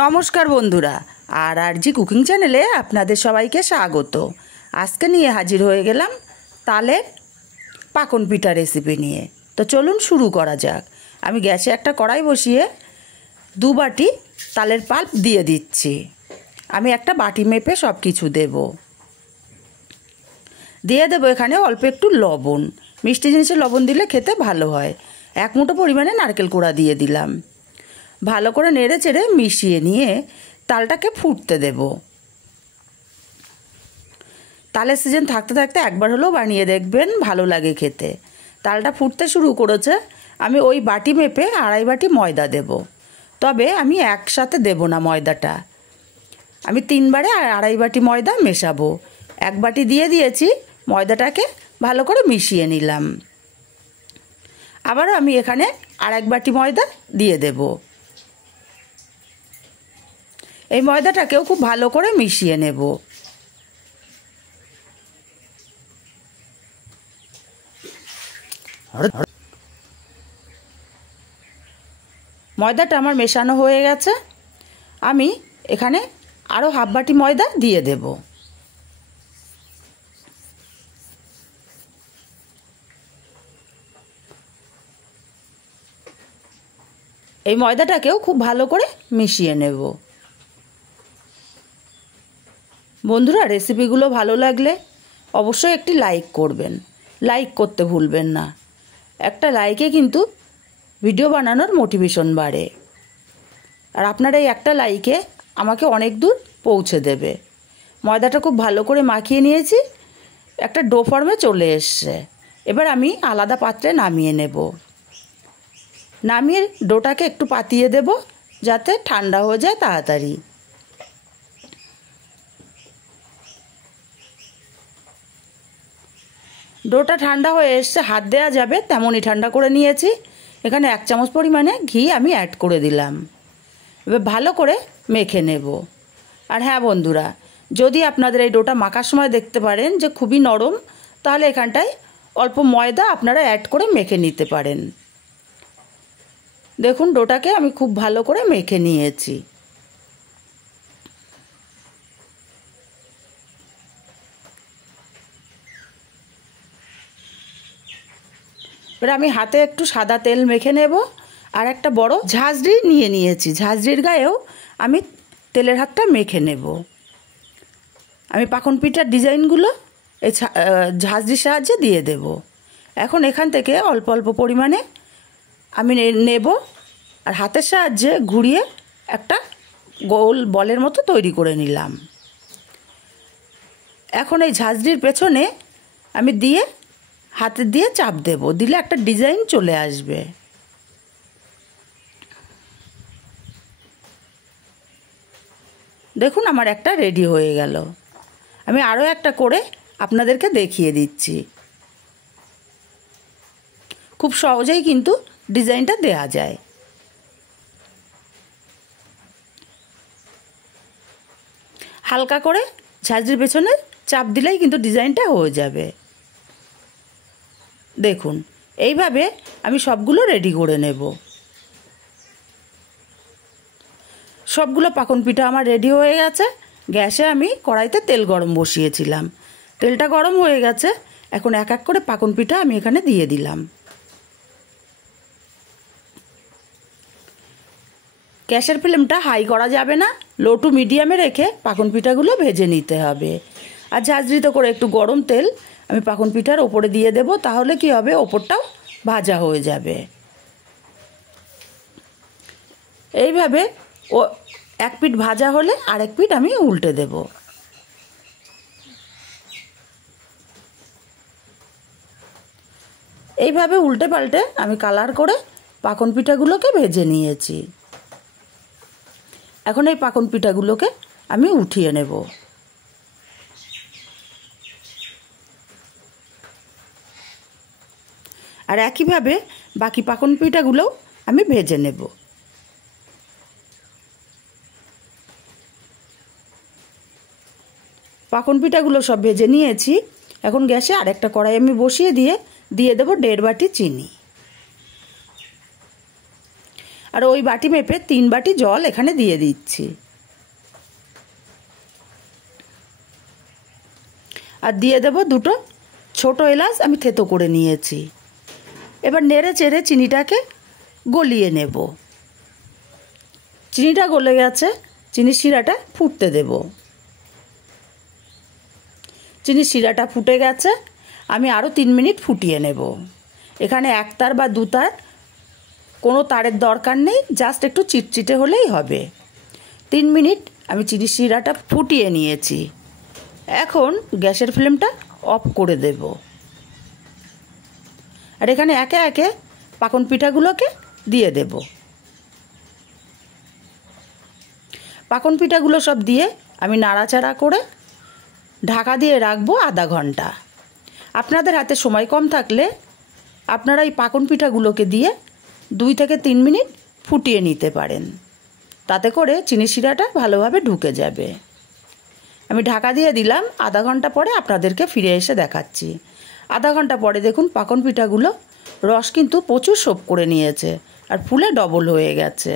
নমস্কার বন্ধুরা, আর জি কুকিং চ্যানেলে আপনাদের সবাইকে স্বাগত। আজকে নিয়ে হাজির হয়ে গেলাম তালের পাকন পিঠা রেসিপি নিয়ে। তো চলুন শুরু করা যাক। আমি গ্যাসে একটা কড়াই বসিয়ে 2 বাটি তালের পাল্প দিয়ে দিচ্ছি। আমি একটা বাটি মেপে সব কিছু দেবো এখানে অল্প একটু লবণ। মিষ্টি জিনিসে লবণ দিলে খেতে ভালো হয়। 1 মুঠো পরিমাণে নারকেল কোড়া দিয়ে দিলাম। ভালো করে নেড়ে চেড়ে মিশিয়ে নিয়ে তালটাকে ফুটতে দেব। তালের সিজন থাকতে থাকতে একবার হলেও বানিয়ে দেখবেন, ভালো লাগে খেতে। তালটা ফুটতে শুরু করেছে। আমি ওই বাটি মেপে 2.5 বাটি ময়দা দেব। তবে আমি একসাথে দেব না ময়দাটা, আমি 3 বারে 2.5 বাটি ময়দা মেশাবো। 1 বাটি দিয়ে দিয়েছি, ময়দাটাকে ভালো করে মিশিয়ে নিলাম। আবারও আমি এখানে 2.5 বাটি ময়দা দিয়ে দেব। এই ময়দাটাকেও খুব ভালো করে মিশিয়ে নেব। ময়দাটা আমার মেশানো হয়ে গেছে। আমি এখানে আরও 1/2 বাটি ময়দা দিয়ে দেব। এই ময়দাটাকেও খুব ভালো করে মিশিয়ে নেব। বন্ধুরা, রেসিপিগুলো ভালো লাগলে অবশ্যই একটি লাইক করবেন। লাইক করতে ভুলবেন না। একটা লাইকে কিন্তু ভিডিও বানানোর মোটিভেশন বাড়ে। আর আপনার এই একটা লাইকে আমাকে অনেক দূর পৌঁছে দেবে। ময়দাটা খুব ভালো করে মাখিয়ে নিয়েছি, একটা ডো ফর্মে চলে এসছে। এবার আমি আলাদা পাত্রে নামিয়ে নেব। নামিয়ে ডোটাকে একটু পাতিয়ে দেব যাতে ঠান্ডা হয়ে যায় তাড়াতাড়ি। ডোটা ঠান্ডা হয়ে এসছে, হাত দেওয়া যাবে তেমনই ঠান্ডা করে নিয়েছি। এখানে 1 চামচ পরিমাণে ঘি আমি অ্যাড করে দিলাম। এবার ভালো করে মেখে নেব। আর হ্যাঁ বন্ধুরা, যদি আপনাদের এই ডোটা মাখার সময় দেখতে পারেন যে খুবই নরম, তাহলে এখানটায় অল্প ময়দা আপনারা অ্যাড করে মেখে নিতে পারেন। দেখুন, ডোটাকে আমি খুব ভালো করে মেখে নিয়েছি। এবার আমি হাতে একটু সাদা তেল মেখে নেব। আর একটা বড় ঝাঁঝরি নিয়ে নিয়েছি। ঝাঁঝরির গায়েও আমি তেলের হাতটা মেখে নেব। আমি পাকন পিঠার ডিজাইনগুলো এই ঝাঁঝরির সাহায্যে দিয়ে দেব। এখন এখান থেকে অল্প অল্প পরিমাণে আমি নেব আর হাতের সাহায্যে ঘুরিয়ে একটা গোল বলের মতো তৈরি করে নিলাম। এখন এই ঝাঁঝরির পেছনে আমি দিয়ে হাতে দিয়ে চাপ দেব, দিলে একটা ডিজাইন চলে আসবে। দেখুন, আমার একটা রেডি হয়ে গেল। আমি আরও একটা করে আপনাদেরকে দেখিয়ে দিচ্ছি। খুব সহজেই কিন্তু ডিজাইনটা দেয়া যায়। হালকা করে ঝাঁঝরির পেছনে চাপ দিলেই কিন্তু ডিজাইনটা হয়ে যাবে। দেখুন, এইভাবে আমি সবগুলো রেডি করে নেব। সবগুলো পাকন পিঠা আমার রেডি হয়ে গেছে। গ্যাসে আমি কড়াইতে তেল গরম বসিয়েছিলাম। তেলটা গরম হয়ে গেছে। এখন এক এক করে পাকন পিঠা আমি এখানে দিয়ে দিলাম। গ্যাসের ফ্লেমটা হাই করা যাবে না, লো টু মিডিয়ামে রেখে পাকন পিঠাগুলো ভেজে নিতে হবে। আর ঝাঁঝরিতে করে একটু গরম তেল আমি পাকন পিঠার ওপরে দিয়ে দেব, তাহলে কি হবে, ওপরটাও ভাজা হয়ে যাবে। এইভাবে ও এক পিঠ ভাজা হলে আরেক পিঠ আমি উল্টে দেব। এইভাবে উল্টে পাল্টে আমি কালার করে পাকন পিঠাগুলোকে ভেজে নিয়েছি। এখন এই পাকন পিঠাগুলোকে আমি উঠিয়ে নেব। আর একইভাবে বাকি পাকন পিঠাগুলোও আমি ভেজে নেব। পাকন পিঠাগুলো সব ভেজে নিয়েছি। এখন গ্যাসে আরেকটা কড়াই আমি বসিয়ে দিয়ে দেব 1.5 বাটি চিনি। আর ওই বাটি মেপে 3 বাটি জল এখানে দিয়ে দিচ্ছি। আর দিয়ে দেব 2টো ছোট এলাচ আমি থেতো করে নিয়েছি। এবার নেড়ে চেড়ে চিনিটাকে গলিয়ে নেব। চিনিটা গলে গেছে, চিনির শিরাটা ফুটতে দেব। চিনির শিরাটা ফুটে গেছে, আমি আরও 3 মিনিট ফুটিয়ে নেব। এখানে 1 তার বা 2 তার, কোনো তারের দরকার নেই, জাস্ট একটু চিটচিটে হলেই হবে। 3 মিনিট আমি চিনির শিরাটা ফুটিয়ে নিয়েছি। এখন গ্যাসের ফ্লেমটা অফ করে দেব। আর এখানে একে একে পাকন পিঠাগুলোকে দিয়ে দেব। পাকন পিঠাগুলো সব দিয়ে আমি নাড়াচাড়া করে ঢাকা দিয়ে রাখবো আধা ঘন্টা। আপনাদের হাতে সময় কম থাকলে আপনারা এই পাকন পিঠাগুলোকে দিয়ে 2 থেকে 3 মিনিট ফুটিয়ে নিতে পারেন, তাতে করে চিনি শিরাটা ভালোভাবে ঢুকে যাবে। আমি ঢাকা দিয়ে দিলাম, আধা ঘন্টা পরে আপনাদেরকে ফিরে এসে দেখাচ্ছি। আধা ঘন্টা পরে দেখুন পাকন পিঠাগুলো রস কিন্তু প্রচুর সোপ করে নিয়েছে আর ফুলে ডবল হয়ে গেছে।